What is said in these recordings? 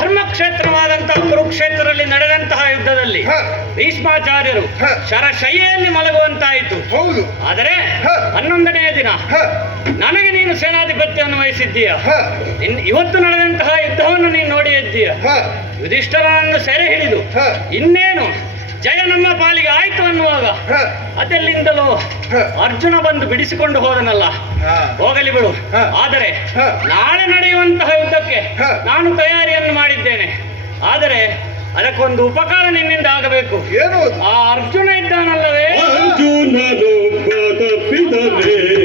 ಧರ್ಮಕ್ಷೇತ್ರವಾದಂತಹ ಕುರುಕ್ಷೇತ್ರದಲ್ಲಿ ನಡೆದಂತಹ ಯುದ್ಧದಲ್ಲಿ ಭೀಷ್ಮಾಚಾರ್ಯರು ಶರಶಯ್ಯೆಯಲ್ಲಿ ಮಲಗುವಂತಾಯಿತು. ಆದರೆ 11ನೆಯ ದಿನ ನನಗೆ ನೀನು ಸೇನಾಧಿಪತ್ಯವನ್ನು ವಹಿಸಿದ್ದೀಯ. ಇವತ್ತು ನಡೆದಂತಹ ಯುದ್ಧವನ್ನು ನೀನು ನೋಡಿ ಇದ್ದೀಯ. ಯುಧಿಷ್ಠರನನ್ನು ಸೆರೆ ಹಿಡಿದು ಇನ್ನೇನು ಜಯ ನಮ್ಮ ಪಾಲಿಗೆ ಆಯ್ತು ಅನ್ನುವಾಗ ಅದೆಲ್ಲಿಂದಲೂ ಅರ್ಜುನ ಬಂದು ಬಿಡಿಸಿಕೊಂಡು ಹೋದನಲ್ಲ. ಹೋಗಲಿ ಬಿಡು. ಆದರೆ ನಾಳೆ ನಡೆಯುವಂತಹ ಯುದ್ಧಕ್ಕೆ ನಾನು ತಯಾರಿಯನ್ನು ಮಾಡಿದ್ದೇನೆ. ಆದರೆ ಅದಕ್ಕೊಂದು ಉಪಕಾರ ನಿನ್ನಿಂದ ಆಗಬೇಕು. ಏನು? ಆ ಅರ್ಜುನ ಇದ್ದಾನಲ್ಲವೇ, ಅರ್ಜುನನು ತಪ್ಪಿದರೆ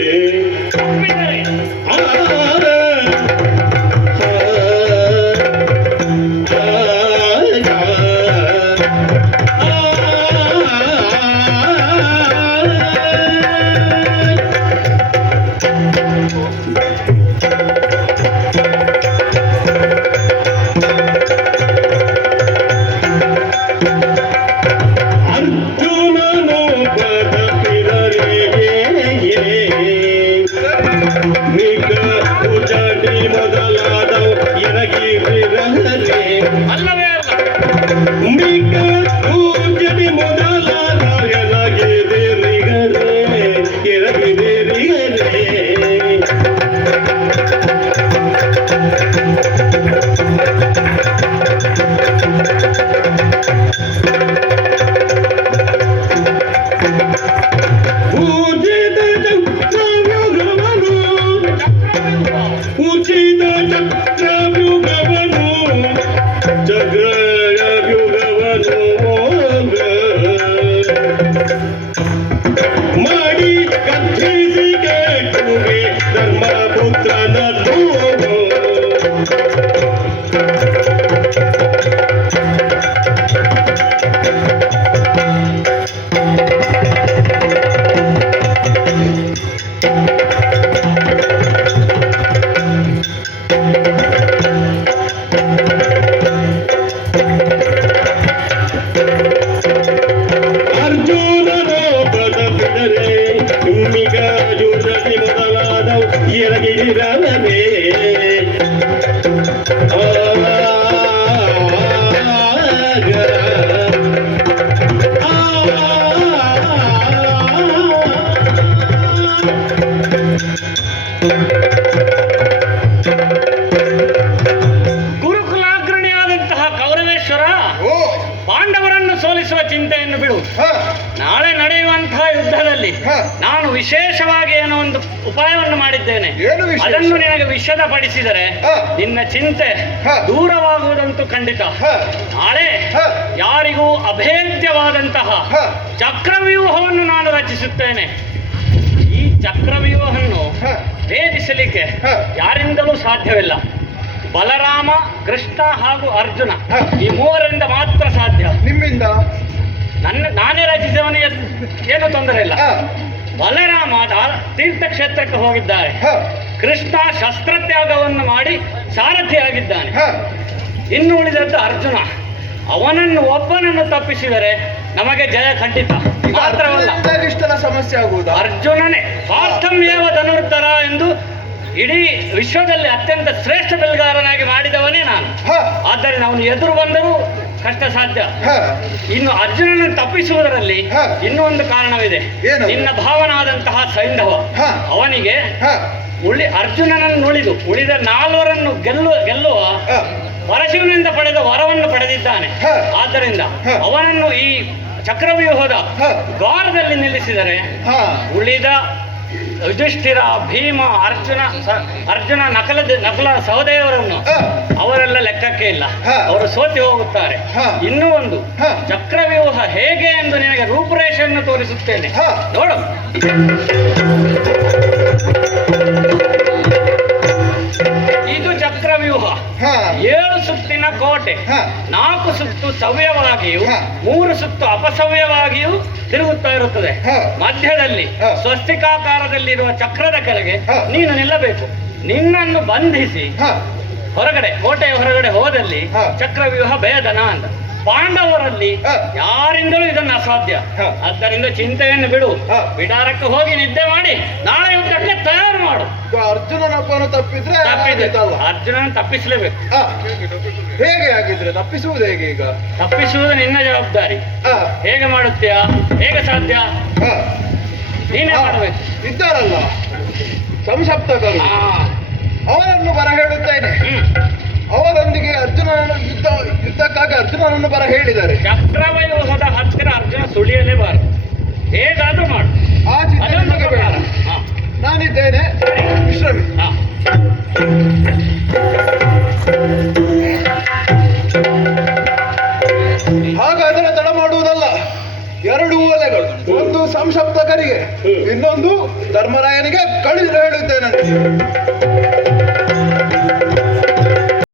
ಗುರುಕುಲಾಗ್ರಣಿಯಾದಂತಹ ಕೌರವೇಶ್ವರ ಪಾಂಡವರನ್ನು ಸೋಲಿಸುವ ಚಿಂತೆಯನ್ನು ಬಿಡು. ನಾಳೆ ನಡೆಯುವಂತಹ ಯುದ್ಧದಲ್ಲಿ ನಾನು ವಿಶೇಷವಾಗಿ ಏನೋ ಒಂದು ಉಪಾಯವನ್ನು ಮಾಡಿದ್ದೇನೆ. ಅದನ್ನು ನಿನಗೆ ವಿಷದಪಡಿಸಿದರೆ ನಿನ್ನ ಚಿಂತೆ ದೂರವಾಗುವುದಂತೂ ಖಂಡಿತ. ನಾಳೆ ಯಾರಿಗೂ ಅಭೇದ್ಯವಾದಂತಹ ಚಕ್ರವ್ಯೂಹವನ್ನು ನಾನು ರಚಿಸುತ್ತೇನೆ. ಈ ಚಕ್ರವ್ಯೂಹವನ್ನು ಭೇದಿಸಲಿಕ್ಕೆ ಯಾರಿಂದಲೂ ಸಾಧ್ಯವಿಲ್ಲ. ಬಲರಾಮ, ಕೃಷ್ಣ ಹಾಗೂ ಅರ್ಜುನ ಈ ಮೂವರಿಂದ ಮಾತ್ರ ಸಾಧ್ಯ. ನಿಮ್ಮಿಂದ? ನಾನೇ ರಚಿಸುವವನಿಗೆ ಏನು ತೊಂದರೆ ಇಲ್ಲ. ಬಲರಾಮ ತೀರ್ಥಕ್ಷೇತ್ರಕ್ಕೆ ಹೋಗಿದ್ದಾರೆ. ಕೃಷ್ಣ ಶಸ್ತ್ರತ್ಯಾಗವನ್ನು ಮಾಡಿ ಸಾರಥಿಯಾಗಿದ್ದಾನೆ. ಇನ್ನು ಉಳಿದದ್ದು ಅರ್ಜುನ. ಅವನನ್ನು ಒಬ್ಬನನ್ನು ತಪ್ಪಿಸಿದರೆ ನಮಗೆ ಜಯ ಖಂಡಿತ. ಮಾತ್ರವಲ್ಲ, ಇಷ್ಟೆಲ್ಲ ಸಮಸ್ಯೆ ಆಗುವುದು ಅರ್ಜುನನೇ ಪಾರ್ಥಮ್ಯೇವ ಧನುರ್ಧರ ಎಂದು ಇಡೀ ವಿಶ್ವದಲ್ಲಿ ಅತ್ಯಂತ ಶ್ರೇಷ್ಠ ಬೆಲ್ಗಾರನಾಗಿ ಮಾಡಿದವನೇ ನಾನು. ಆದ್ದರಿಂದ ಅವನು ಎದುರು ಬಂದರೂ ಕಷ್ಟ ಸಾಧ್ಯ. ಇನ್ನು ಅರ್ಜುನನನ್ನು ತಪ್ಪಿಸುವುದರಲ್ಲಿ ಇನ್ನೂ ಒಂದು ಕಾರಣವಿದೆ. ನಿನ್ನ ಭಾವನಾದಂತಹ ಸೈಂಧವ ಅವನಿಗೆ ಅರ್ಜುನನನ್ನು ಉಳಿದ 4 ಗೆಲ್ಲುವ ಪರಶುವಿನಿಂದ ಪಡೆದ ವರವನ್ನು ಪಡೆದಿದ್ದಾನೆ. ಆದ್ದರಿಂದ ಅವನನ್ನು ಈ ಚಕ್ರವ್ಯೂಹದ ದ್ವಾರದಲ್ಲಿ ನಿಲ್ಲಿಸಿದರೆ ಉಳಿದ ಯುಧಿಷ್ಠಿರ, ಭೀಮ, ಅರ್ಜುನ ನಕಲ ಸಹೋದರರನ್ನು ಅವರೆಲ್ಲ ಲೆಕ್ಕಕ್ಕೆ ಇಲ್ಲ, ಅವರು ಸೋತಿ ಹೋಗುತ್ತಾರೆ. ಇನ್ನೂ ಒಂದು ಚಕ್ರವ್ಯೂಹ ಹೇಗೆ ಎಂದು ನಿನಗೆ ರೂಪುರೇಷೆಯನ್ನು ತೋರಿಸುತ್ತೇನೆ, ನೋಡು. ಇದು ಚಕ್ರವ್ಯೂಹ. 7 ಸುತ್ತಿನ ಕೋಟೆ, 4 ಸುತ್ತು ಸವ್ಯವಾಗಿಯೂ 3 ಸುತ್ತು ಅಪಸವ್ಯವಾಗಿಯೂ ತಿರುಗುತ್ತಾ ಇರುತ್ತದೆ. ಮಧ್ಯದಲ್ಲಿ ಸ್ವಸ್ತಿಕಾಕಾರದಲ್ಲಿರುವ ಚಕ್ರದ ಕೆಳಗೆ ನೀನು ನಿಲ್ಲಬೇಕು. ನಿನ್ನನ್ನು ಬಂಧಿಸಿ ಕೋಟೆಯ ಹೊರಗಡೆ ಹೋದಲ್ಲಿ ಚಕ್ರವ್ಯೂಹ ಭೇದನ ಅಂತ. ಪಾಂಡವರಲ್ಲಿ ಯಾರಿಂದಲೂ ಇದನ್ನು ಅಸಾಧ್ಯ. ಆದ್ದರಿಂದ ಚಿಂತೆಯನ್ನು ಬಿಡು, ಬಿಡಾರಕ್ಕೆ ಹೋಗಿ ನಿದ್ದೆ ಮಾಡಿ ನಾಳೆ ಯುದ್ಧಕ್ಕೆ ತಯಾರು ಮಾಡು. ಅರ್ಜುನನೊಬ್ಬನು ತಪ್ಪಿದ್ರೆ ಅರ್ಜುನನ ತಪ್ಪಿಸಲೇಬೇಕು. ಹೇಗೆ ಆಗಿದ್ರೆ ತಪ್ಪಿಸುವುದು ಹೇಗೆ? ಈಗ ತಪ್ಪಿಸುವುದು ನಿನ್ನ ಜವಾಬ್ದಾರಿ. ಹೇಗೆ ಮಾಡುತ್ತೀಯಾ? ಹೇಗೆ ಸಾಧ್ಯ? ನೀನೇ ಮಾಡಬೇಕು. ಇದ್ದಾರಲ್ಲ ಸಂಶಪ್ತಕರು, ಅವರನ್ನು ಬರ ಹೇಳುತ್ತೇನೆ. ಅವರೊಂದಿಗೆ ಯುದ್ಧಕ್ಕಾಗಿ ಅರ್ಜುನನನ್ನು ಬರ ಹೇಳಿದ್ದಾರೆ. ಚಕ್ರವ್ಯೂಹದ ಹತ್ತಿರ ಅರ್ಜುನ ಸುಳಿಯಲೇಬಾರದು. ಹೇಗಾದ್ರೂ ಮಾಡು. ಆ ಚಿಂತೆ ಬೇಡ. ನಾನಿದ್ದೇನೆ, ವಿಶ್ರಮಿ. ಹಾಗಾದರೆ ತಡ ಮಾಡುವುದಲ್ಲ. 2 ಓಲೆಗಳು, ಒಂದು ಸಂಶಪ್ತಕರಿಗೆ, ಇನ್ನೊಂದು ಧರ್ಮರಾಯನಿಗೆ ಕಳಿಸಿ ಹೇಳುತ್ತೇನೆ.